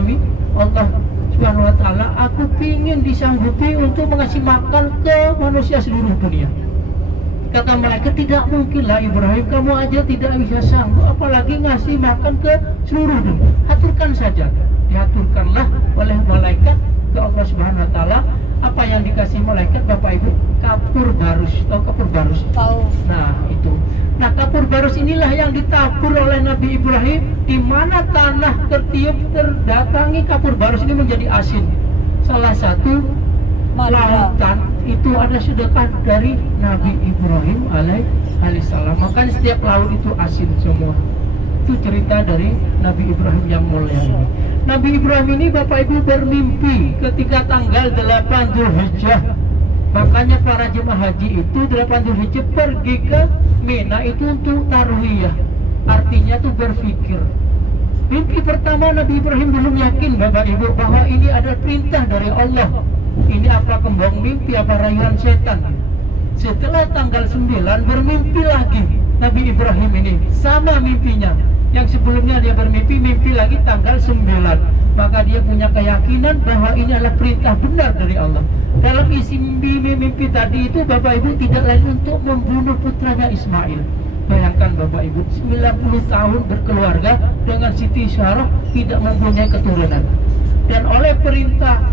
kami Allah Subhanahu wa ta'ala, aku ingin disanggupi untuk mengasih makan ke manusia seluruh dunia. Kata malaikat, tidak mungkinlah Ibrahim, kamu aja tidak bisa sanggup, apalagi ngasih makan ke seluruh dunia. Aturkan saja. Diaturkanlah oleh malaikat ke Allah Subhanahu wa ta'ala. Apa yang dikasih malaikat Bapak Ibu? Kapur barus. Tahu kapur barus? Tahu. Nah itu. Nah kapur barus inilah yang ditabur oleh Nabi Ibrahim, di mana tanah tertiup terdatangi kapur barus ini menjadi asin. Salah satu lautan itu ada sedekah dari Nabi Ibrahim alaihissalam. Makanya setiap laut itu asin semua. Itu cerita dari Nabi Ibrahim yang mulia ini. Nabi Ibrahim ini Bapak Ibu bermimpi ketika tanggal 8 Dzulhijjah. Makanya para jemaah haji itu 8 Dzulhijjah pergi ke Mina itu untuk tarwiyah. Artinya tuh berpikir. Mimpi pertama Nabi Ibrahim belum yakin Bapak Ibu bahwa ini ada perintah dari Allah. Ini apa kembang mimpi, apa rayuan setan. Setelah tanggal 9 bermimpi lagi Nabi Ibrahim ini, sama mimpinya. Yang sebelumnya dia mimpi lagi tanggal 9. Maka dia punya keyakinan bahwa ini adalah perintah benar dari Allah. Dalam isi mimpi tadi itu Bapak Ibu tidak lain untuk membunuh putranya Ismail. Bayangkan Bapak Ibu, 90 tahun berkeluarga dengan Siti Sarah tidak mempunyai keturunan. Dan oleh perintah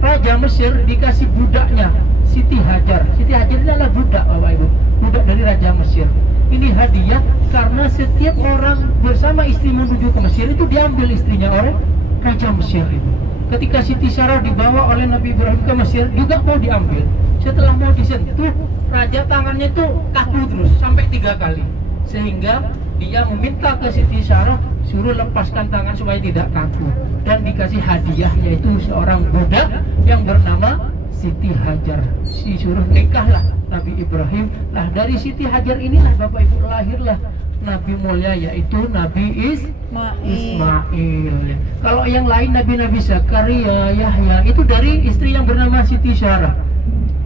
Raja Mesir dikasih budaknya Siti Hajar. Siti Hajar ini adalah budak Bapak Ibu, budak dari Raja Mesir. Ini hadiah karena setiap orang bersama istri menuju ke Mesir itu diambil istrinya oleh Raja Mesir itu. Ketika Siti Sarah dibawa oleh Nabi Ibrahim ke Mesir juga mau diambil. Setelah mau disentuh, raja tangannya itu kaku terus sampai 3 kali. Sehingga dia meminta ke Siti Sarah suruh lepaskan tangan supaya tidak kaku. Dan dikasih hadiah yaitu seorang budak yang bernama Siti Hajar. Disuruh nikahlah Nabi Ibrahim. Nah dari Siti Hajar inilah Bapak Ibu lahirlah Nabi mulia yaitu Nabi Ismail. Kalau yang lain Nabi-Nabi Zakaria, Yahya itu dari istri yang bernama Siti Sarah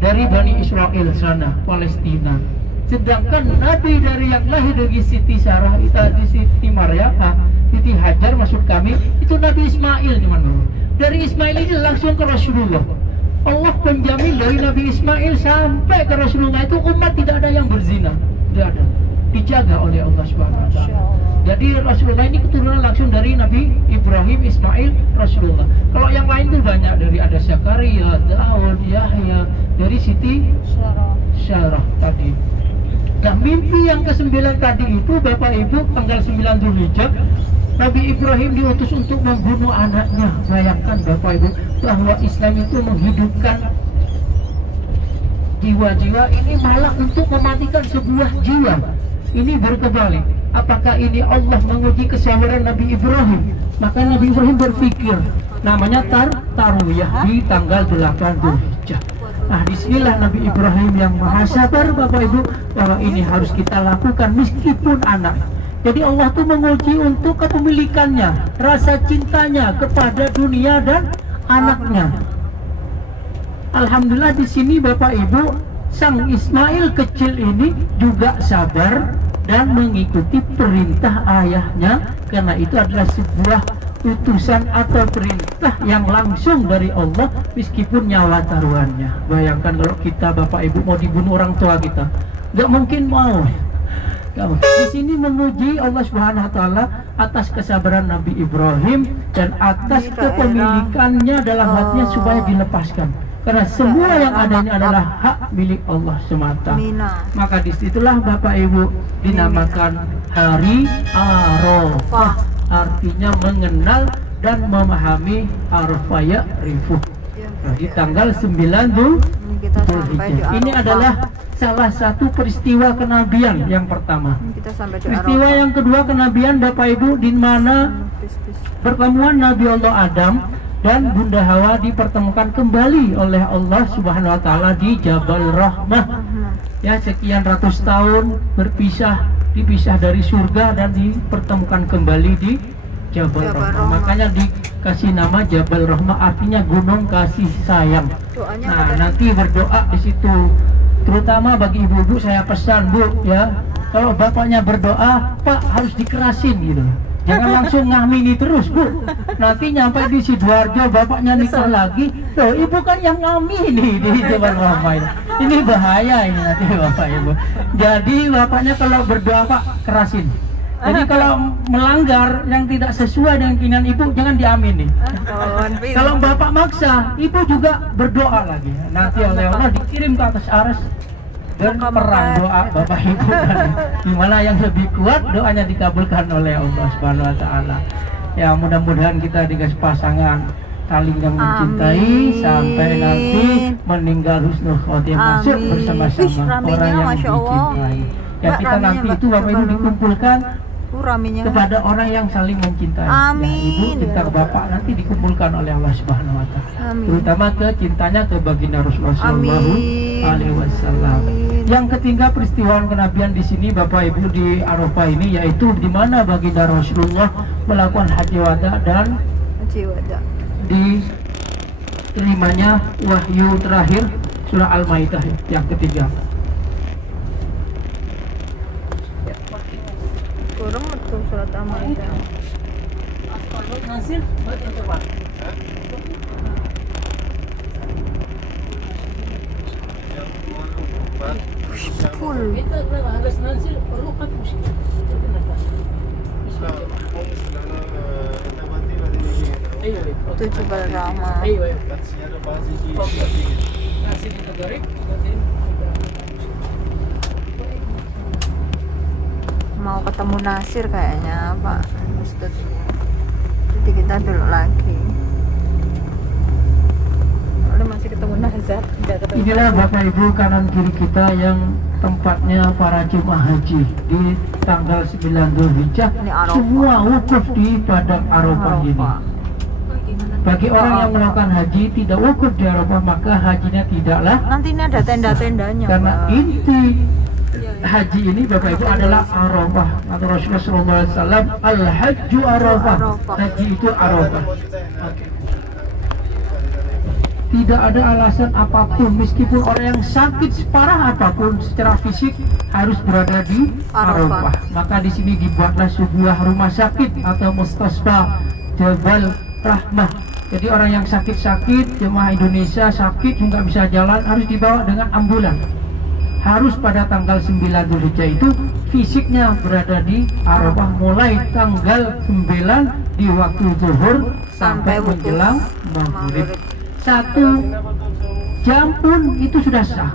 dari Bani Israel sana, Palestina. Sedangkan Nabi dari yang lahir dari Siti Sarah itu di Siti Maryam, Siti Hajar maksud kami itu Nabi Ismail teman-teman. Dari Ismail ini langsung ke Rasulullah. Allah menjamin dari Nabi Ismail sampai ke Rasulullah itu umat tidak ada yang berzina, tidak ada, dijaga oleh Allah Subhanahu wa ta'ala. Jadi Rasulullah ini keturunan langsung dari Nabi Ibrahim, Ismail, Rasulullah. Kalau yang lain itu banyak, dari ada Zakaria, Daud, Yahya, dari Siti Sarah tadi. Nah mimpi yang ke-9 tadi itu Bapak Ibu tanggal 9 Dzulhijjah Nabi Ibrahim diutus untuk membunuh anaknya. Bayangkan Bapak Ibu bahwa Islam itu menghidupkan jiwa-jiwa ini malah untuk mematikan sebuah jiwa. Ini berkebalik. Apakah ini Allah menguji kesabaran Nabi Ibrahim? Maka Nabi Ibrahim berpikir, namanya tarwiyah di tanggal 8 Dzulhijjah. Nah disinilah Nabi Ibrahim yang maha sabar Bapak Ibu bahwa ini harus kita lakukan meskipun anak. Jadi Allah tuh menguji untuk kepemilikannya, rasa cintanya kepada dunia dan anaknya. Alhamdulillah di sini Bapak Ibu, sang Ismail kecil ini juga sabar dan mengikuti perintah ayahnya, karena itu adalah sebuah utusan atau perintah yang langsung dari Allah meskipun nyawa taruhannya. Bayangkan kalau kita Bapak Ibu mau dibunuh orang tua kita, nggak mungkin mau. Di sini menguji Allah Subhanahu wa ta'ala atas kesabaran Nabi Ibrahim dan atas kepemilikannya dalam hatinya supaya dilepaskan. Karena semua yang ada ini adalah hak milik Allah semata. Maka disitulah Bapak Ibu dinamakan hari Arafah, artinya mengenal dan memahami Arafah ya'rifuh. Di tanggal 9 Dzulhijjah. Ini adalah salah satu peristiwa kenabian yang pertama. Peristiwa yang kedua kenabian Bapak Ibu, di mana pertemuan Nabi Allah Adam dan Bunda Hawa dipertemukan kembali oleh Allah Subhanahu wa ta'ala di Jabal Rahmah. Ya, sekian ratus tahun dipisah dari surga dan dipertemukan kembali di Jabal Rahmah. Makanya dikasih nama Jabal Rahmah, artinya gunung kasih sayang. Nah, nanti berdoa di situ. Terutama bagi ibu-ibu saya pesan, Bu, ya, kalau bapaknya berdoa, Pak harus dikerasin gitu. Jangan langsung ngamini terus, Bu. Nanti nyampe di Sidoarjo bapaknya nikah lagi, loh ibu kan yang ngamini di Jalan Ramai. Ini bahaya ini nanti Bapak Ibu. Jadi bapaknya kalau berdoa Pak kerasin. Jadi kalau melanggar yang tidak sesuai dengan keinginan ibu jangan diamini. Kalau bapak maksa, ibu juga berdoa lagi. Nanti oleh Allah dikirim ke atas aras dan perang doa bapak ibu. Gimana yang lebih kuat doanya dikabulkan oleh Allah Subhanahu Wa Taala. Ya mudah-mudahan kita dikasih pasangan saling yang mencintai sampai nanti meninggal husnul khotimah masuk bersama-sama orang yang dicintai. Ya kita nanti itu bapak ibu dikumpulkan kepada orang yang saling mencintai. Ya, ibu cinta bapak nanti dikumpulkan oleh Allah Subhanahu Wa Taala. Terutama ke cintanya ke baginda Rasulullah Shallallahu Alaihi Wasallam. Yang ketiga peristiwa kenabian di sini bapak ibu di Arafah ini yaitu di mana baginda Rasulullah melakukan haji wada dan diterimanya wahyu terakhir surah Al-Maidah yang ketiga. Kurang betul surat Al-Maidah. Nasir, coba. Full. Itu harus Nasir perlu kan muskil. Itu coba lama. Nasir itu garip. Mau ketemu Nasir kayaknya Pak Ustaz. Jadi kita dulu lagi. Oleh masih ketemu Nazar. Inilah bapak ibu kanan kiri kita yang tempatnya para jemaah haji di tanggal 9 Dzulhijjah. Semua wukuf di padang Arafah ini. Bagi orang yang melakukan haji tidak wukuf di Arafah maka hajinya tidaklah. Nanti ini ada tenda-tendanya. Karena inti haji ini bapak ibu adalah Arafah. Kata Rasulullah SAW, al-hajju Arafah. Haji itu Arafah. Tidak ada alasan apapun meskipun orang yang sakit separah apapun secara fisik harus berada di Arafah. Maka di sini dibuatlah sebuah rumah sakit atau mustasfa Jabal Rahmah. Jadi orang yang sakit-sakit, jemaah Indonesia sakit nggak bisa jalan harus dibawa dengan ambulan. Harus pada tanggal 9 Dzulhijjah itu fisiknya berada di Arafah mulai tanggal 9 di waktu zuhur sampai menjelang maghrib. 1 jam pun itu sudah sah.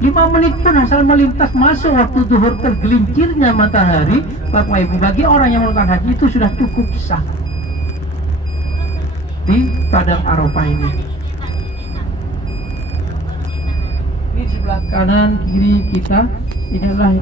5 menit pun asal melintas masuk waktu zuhur tergelincirnya matahari, bapak ibu bagi orang yang melakukan haji itu sudah cukup sah di padang Arafah ini. Di sebelah kanan kiri kita inilah